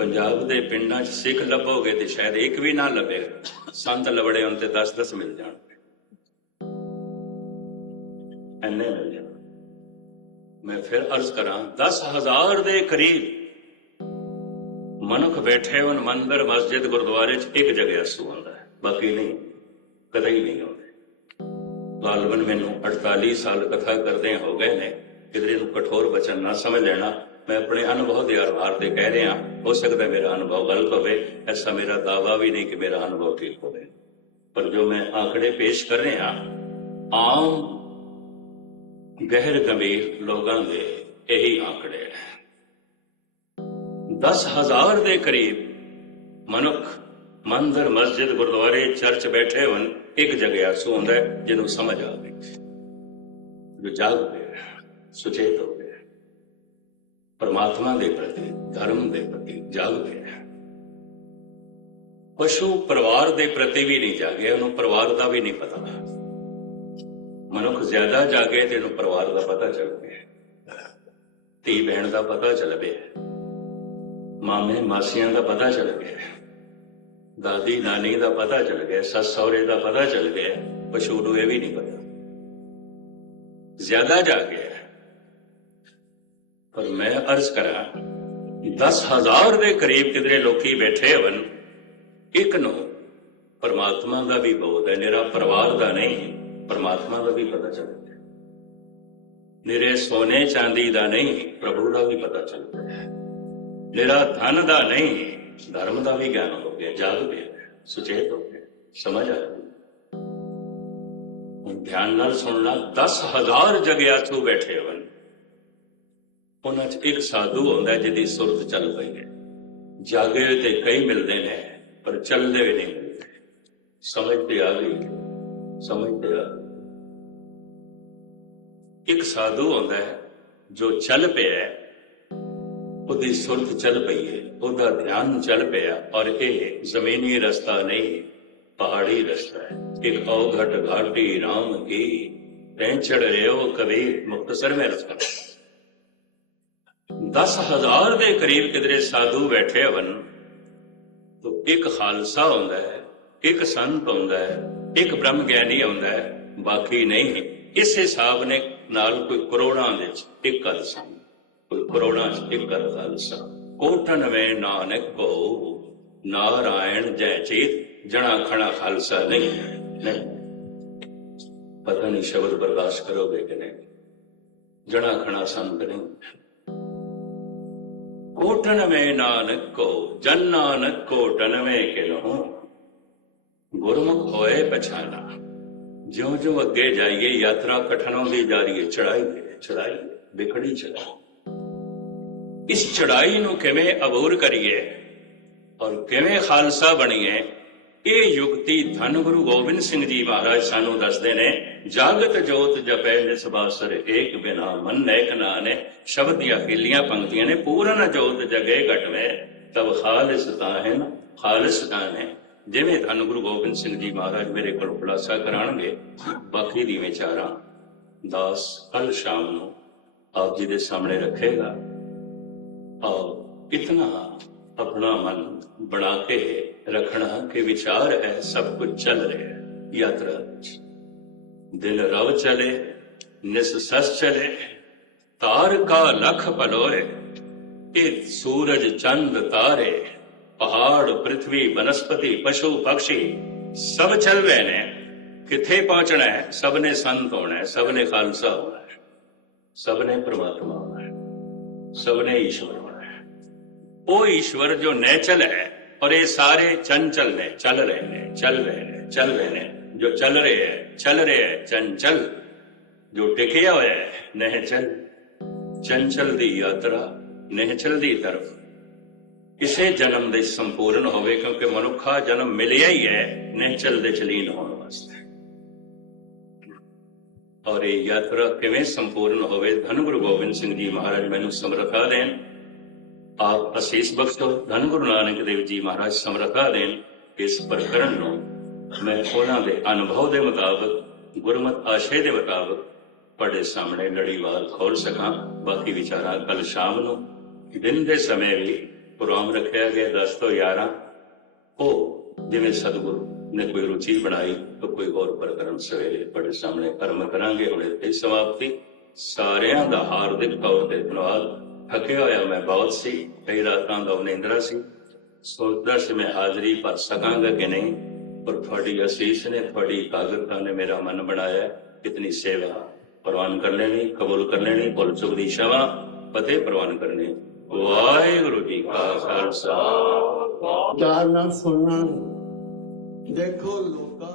ਪੰਜਾਬ ਦੇ ਪਿੰਡਾਂ 'ਚ ਸਿੱਖ ਲੱਭੋਗੇ ਤੇ ਸ਼ਾਇਦ ਇੱਕ ਵੀ ਨਾ ਲੱਭੇ, ਸੰਤ ਲਵੜੇ ਹੁਣ ਤੇ 10-10 ਮਿਲ ਜਾਣ। ਐਨੇ ਮਿਲ ਜਾਣ। ਮੈਂ ਫਿਰ ਅਰਜ਼ ਕਰਾਂ 10000 ਦੇ ਕਰੀਬ ਮਨੁੱਖ ਬੈਠੇ ਹੋਣ, ਮੰਦਰ, ਮਸਜਿਦ, ਗੁਰਦੁਆਰੇ 'ਚ ਇੱਕ ਜਗ੍ਹਾ ਸੂ ਹੁੰਦਾ ਹੈ, ਬਾਕੀ ਨਹੀਂ, ਕਦੇ ਹੀ ਨਹੀਂ ਆਉਂਦੇ। ਗਾਲਬਨ ਮੈਨੂੰ 48 ਸਾਲ ਕਥਾ ਕਰਦੇ ਹੋ ਗਏ ਨੇ, ਕਿਧਰੇ ਨੂੰ ਕਠੋਰ ਬਚਨ ਨਾ ਸਮਝ ਲੈਣਾ, ਮੈਂ ਆਪਣੇ ਅਨੁਭਵ ਦੇ ਆਧਾਰ ਤੇ ਕਹਿ ਰਿਹਾ ਹੋ ਸਕਦਾ ਮੇਰਾ ਅਨੁਭਵ ਗਲਤ ਹੋਵੇ, ਐਸਾ ਮੇਰਾ ਦਾਵਾ ਵੀ ਨਹੀਂ ਕਿ ਮੇਰਾ ਅਨੁਭਵ ਠੀਕ ਹੋਵੇ। ਪਰ ਜੋ ਮੈਂ ਆંકੜੇ ਪੇਸ਼ ਕਰ ਰਿਹਾ, ਆਮ ਗਹਿਰ ਗੰਭੀਰ ਲੋਕਾਂ ਦੇ ਇਹੀ ਆંકੜੇ ਹੈ। 10000 ਦੇ ਕਰੀਬ ਮਨੁੱਖ ਮੰਦਰ, ਮਸਜਿਦ, ਗੁਰਦੁਆਰੇ, ਚਰਚ ਬੈਠੇ ਹੋਣ, ਇੱਕ ਜਗ੍ਹਾ ਸੋ ਹੁੰਦਾ ਜਿਹਨੂੰ ਸਮਝ ਆਵੇ ਜੋ ਜਾਗ ਪਿਆ ਸੁਚੇਤ ਹੋ ਪਰਮਾਤਮਾ ਦੇ ਪ੍ਰਤੀ, ਧਰਮ ਦੇ ਪ੍ਰਤੀ ਜਾਗ ਪਿਆ ਪਸ਼ੂ ਪਰਿਵਾਰ ਦੇ ਪ੍ਰਤੀ ਵੀ ਨਹੀਂ ਜਾਗਿਆ ਉਹਨੂੰ ਪਰਿਵਾਰ ਦਾ ਵੀ ਨਹੀਂ ਪਤਾ। ਮਨੁੱਖ ਜ਼ਿਆਦਾ ਜਾਗੇ ਤੇ ਉਹਨੂੰ ਪਰਿਵਾਰ ਦਾ ਪਤਾ ਚੱਲ ਪਿਆ ਧੀ ਬਹਿਣ ਦਾ ਪਤਾ ਚੱਲ ਪਿਆ ਮਾਮੇ, ਮਾਸੀਆਂ ਦਾ ਪਤਾ ਚੱਲ ਗਿਆ ਦਾਦੀ, ਨਾਨੀ ਦਾ ਪਤਾ ਚੱਲ ਗਿਆ ਸੱਸ, ਸਹੁਰੇ ਦਾ ਪਤਾ ਚੱਲ ਗਿਆ ਪਸ਼ੂ ਨੂੰ ਇਹ ਵੀ ਨਹੀਂ ਪਤਾ। ਜ਼ਿਆਦਾ ਜਾ ਕੇ ਪਰ ਮੈਂ ਅਰਜ਼ ਕਰਾਂ 10000 ਦੇ ਕਰੀਬ ਕਿਧਰੇ ਲੋਕੀ ਬੈਠੇ ਹੋਣ, ਇੱਕ ਨੂੰ ਪਰਮਾਤਮਾ ਦਾ ਵੀ ਬੋਧ ਹੈ ਨਿਰਾ ਪਰਿਵਾਰ ਦਾ ਨਹੀਂ, ਪਰਮਾਤਮਾ ਦਾ ਵੀ ਪਤਾ ਚੱਲਦਾ ਗਿਆ ਨਿਰੇ ਸੋਨੇ ਚਾਂਦੀ ਦਾ ਨਹੀਂ, ਪ੍ਰਭੂ ਦਾ ਵੀ ਪਤਾ ਚੱਲਦਾ ਹੈ। ਨਿਰਾ ਧਨ ਦਾ ਨਹੀਂ, ਧਰਮ ਦਾ ਵੀ ਗਿਆਨ ਹੋ ਗਿਆ, ਜਾਗ ਗਿਆ, ਸੁਚੇਤ ਹੋ ਗਿਆ, ਸਮਝ ਆ ਗਈ ਹੁਣ ਧਿਆਨ ਨਾਲ ਸੁਣਨਾ 10000 ਜਗਿਆ ਤੋਂ ਬੈਠੇ ਹੋਣ ਉਹਨਾਂ 'ਚ ਇੱਕ ਸਾਧੂ ਹੁੰਦਾ ਜਿਹਦੀ ਸੁਰਤ ਚੱਲ ਪਈ ਹੈ। ਜਾਗੇ ਹੋਏ ਤੇ ਕਈ ਮਿਲਦੇ ਨੇ, ਪਰ ਚੱਲਦੇ ਵੀ ਨਹੀਂ। ਸਮਝ ਤੇ ਆ ਗਈ ਸਮਝ ਤੇ ਆ। ਇੱਕ ਸਾਧੂ ਹੁੰਦਾ ਜੋ ਚੱਲ ਪਿਆ ਉਹਦੀ ਸੁਰਤ ਚੱਲ ਪਈ ਹੈ, ਉਹਦਾ ਧਿਆਨ ਚੱਲ ਪਿਆ, ਔਰ ਇਹ ਜ਼ਮੀਨੀ ਰਸਤਾ ਨਹੀਂ, ਪਹਾੜੀ ਰਸਤਾ ਹੈ। ਇੱਕ ਔਘਟ ਘਾਟੀ ਰਾਮ ਕੀ, ਤੈਂ ਰਿਓ ਕਬੀਰ ਮੁਕਤਸਰ ਮੈਂ ਰਸਤਾ 10000 ਦੇ ਕਰੀਬ ਕਿਧਰੇ ਸਾਧੂ ਬੈਠੇ ਹਨ ਤੋ ਇੱਕ ਖਾਲਸਾ ਹੁੰਦਾ ਹੈ, ਇੱਕ ਸੰਤ ਹੁੰਦਾ ਹੈ, ਇੱਕ ਬ੍ਰਹਮ ਗਿਆਨੀ ਹੁੰਦਾ ਹੈ, ਬਾਕੀ ਨਹੀਂ। ਇਸ ਹਿਸਾਬ ਨੇ ਨਾਲ ਕੋਈ ਕਰੋੜਾਂ ਵਿੱਚ ਇੱਕ ਖਾਲਸਾ, ਕੋਈ ਕਰੋੜਾਂ ਚ ਇੱਕ ਖਾਲਸਾ। ਕੋਟਨ ਵੇ ਨਾਨਕ ਕੋ ਨਾਰਾਇਣ ਜੈ ਚੇਤ, ਜਣਾ ਖਣਾ ਖਾਲਸਾ ਨਹੀਂ ਨਹੀਂ। ਪਤਾ ਨਹੀਂ ਸ਼ਬਦ ਬਰਦਾਸ਼ਤ ਕਰੋਗੇ ਕਿ ਨਹੀਂ। ਜਣਾ ਖਣਾ ਸੰਤ ਨਹੀਂ। ਕੋਟਨ ਵੇ ਨਾਨਕ ਕੋ ਜਨ ਨਾਨਕ ਕੋਟਨ ਵੇ ਕਿਲਹੁ ਗੁਰਮੁਖ ਹੋਏ ਪਛਾਨਾ ਜਿਉਂ ਜਿਉਂ ਅੱਗੇ ਜਾਈਏ ਯਾਤਰਾ ਕਠਨ ਹੁੰਦੀ ਜਾ ਰਹੀ ਹੈ ਚੜਾਈ ਹੈ ਚੜਾਈ ਹੈ, ਵਿਖੜੀ ਚੜਾਈ ਇਸ ਚੜਾਈ ਨੂੰ ਕਿਵੇਂ ਅਬੂਰ ਕਰੀਏ ਔਰ ਕਿਵੇਂ ਖਾਲਸਾ ਬਣੀਏ ਇਹ ਯੁਕਤੀ ਧੰਨ ਗੁਰੂ ਗੋਬਿੰਦ ਸਿੰਘ ਜੀ ਮਹਾਰਾਜ ਸਾਨੂੰ ਦੱਸਦੇ ਨੇ, ਜਾਗਤ ਜੋਤ ਜਪੈ ਨਿਸਬਾਸਰ ਏਕ ਬਿਨਾ ਮਨ ਨੈਕ ਨਾਨੇ ਸ਼ਬਦ ਦੀਆਂ ਅਖੀਲੀਆਂ ਪੰਕਤੀਆਂ ਨੇ, ਪੂਰਨ ਜੋਤ ਜਗੇ ਘਟਵੇ ਤਬ ਖਾਲਿਸ ਤਾਹਨ ਖਾਲਿਸ ਤਾਹਨ ਜਿਵੇਂ ਧੰਨ ਗੁਰੂ ਗੋਬਿੰਦ ਸਿੰਘ ਜੀ ਮਹਾਰਾਜ ਮੇਰੇ ਕੋਲ ਖੁਲਾਸਾ ਕਰਾਣਗੇ, ਬਾਕੀ ਦੀ ਵਿਚਾਰਾਂ ਦਾਸ ਕੱਲ ਸ਼ਾਮ ਨੂੰ ਆਪ ਜੀ ਦੇ ਸਾਹਮਣੇ ਰੱਖੇਗਾ। ਔਰ ਇਤਨਾ अपना मन बना के रखना कि विचार है, सब कुछ चल रहे है। यात्रा दिन रव चले, निस चले, तार का लख पलोए सूरज चंद तारे, पहाड़, पृथ्वी, वनस्पति, पशु, पक्षी, सब चल रहे ने किथे पहुँचना है? सबने संत होना है, सबने खालसा होना है, सबने परमात्मा होना है, सबने ईश्वर होना ਉਹ ਈਸ਼ਵਰ ਜੋ ਨੈਚਲ ਹੈ ਔਰ ਇਹ ਸਾਰੇ ਚੰਚਲ ਨੇ ਚੱਲ ਰਹੇ ਨੇ ਚੱਲ ਰਹੇ ਨੇ ਚੱਲ ਰਹੇ ਨੇ ਜੋ ਚੱਲ ਰਹੇ ਹੈ ਚੱਲ ਰਹੇ ਹੈ ਚੰਚਲ ਜੋ ਟਿਕਿਆ ਹੋਇਆ ਹੈ ਨਹਿਚਲ ਚੰਚਲ ਦੀ ਯਾਤਰਾ ਨਹਿਚਲ ਦੀ ਤਰਫ ਕਿਸੇ ਜਨਮ ਦੇ ਸੰਪੂਰਨ ਹੋਵੇ ਕਿਉਂਕਿ ਮਨੁੱਖਾ ਜਨਮ ਮਿਲਿਆ ਹੀ ਹੈ ਨਹਿਚਲ ਦੇ ਚਲੀਨ ਹੋਣ ਵਾਸਤੇ ਔਰ ਇਹ ਯਾਤਰਾ ਕਿਵੇਂ ਸੰਪੂਰਨ ਹੋਵੇ ਧੰਨ ਗੁਰੂ ਗੋਬਿੰਦ ਸਿੰਘ ਜੀ ਮਹਾਰਾਜ ਮੈਨੂੰ ਸਮਰੱਥਾ ਦੇਣ ਆਪ ਅਸੀਸ ਬਖਸ਼ੋ ਧੰਨ ਗੁਰੂ ਨਾਨਕ ਦੇਵ ਜੀ ਮਹਾਰਾਜ ਸਮਰੱਥਾ ਦੇਣ ਇਸ ਪ੍ਰਕਰਣ ਨੂੰ, ਮੈਂ ਉਹਨਾਂ ਦੇ ਅਨੁਭਵ ਦੇ ਮੁਤਾਬਕ, ਗੁਰਮਤ ਆਸ਼ੇ ਦੇ ਮੁਤਾਬਕ ਤੁਹਾਡੇ ਸਾਹਮਣੇ ਲੜੀਵਾਰ ਖੋਲ ਸਕਾਂ। ਬਾਕੀ ਵਿਚਾਰਾਂ ਕੱਲ ਸ਼ਾਮ ਨੂੰ, ਦਿਨ ਦੇ ਸਮੇਂ ਵੀ ਪ੍ਰੋਗਰਾਮ ਰੱਖਿਆ ਗਿਆ 10 ਤੋਂ 11 ਉਹ ਜਿਵੇਂ ਸਤਿਗੁਰੂ ਨੇ ਕੋਈ ਰੁਚੀ ਬਣਾਈ, ਤਾਂ ਕੋਈ ਹੋਰ ਪ੍ਰਕਰਮ ਸਵੇਰੇ ਤੁਹਾਡੇ ਸਾਹਮਣੇ ਕਰਮ ਕਰਾਂਗੇ। ਹੁਣ ਇੱਥੇ ਸਮਾਪਤੀ ਸਾਰਿਆਂ ਦਾ ਹਾਰਦਿਕ ਤੌਰ ਤੇ ਧੰਨਵਾਦ। ਥੱਕਿਆ ਹੋਇਆ ਮੈਂ ਬਹੁਤ ਸੀ ਕਈ ਰਾਤਾਂ ਦਾ ਨਿੰਦਰਾ ਸੀ ਸੋਚਦਾ ਸੀ ਮੈਂ ਹਾਜ਼ਰੀ ਭਰ ਸਕਾਂਗਾ ਕਿ ਨਹੀਂ ਪਰ ਤੁਹਾਡੀ ਅਸੀਸ ਨੇ ਤੁਹਾਡੀ ਇਕਾਗਰਤਾ ਨੇ ਮੇਰਾ ਮਨ ਬਣਾਇਆ ਕਿਤਨੀ ਸੇਵਾ ਪ੍ਰਵਾਨ ਕਰ ਲੈਣੀ ਕਬੂਲ ਕਰ ਲੈਣੀ ਭੁੱਲ ਚੁੱਕ ਦੀ ਸ਼ਵਾ ਫਤਿਹ ਪ੍ਰਵਾਨ ਕਰਨੇ ਵਾਹਿਗੁਰੂ ਜੀ ਕਾ ਖਾਲਸਾ ਚਾਰ ਨਾਲ ਸੁਣਨਾ ਦੇਖੋ ਲੋਕਾਂ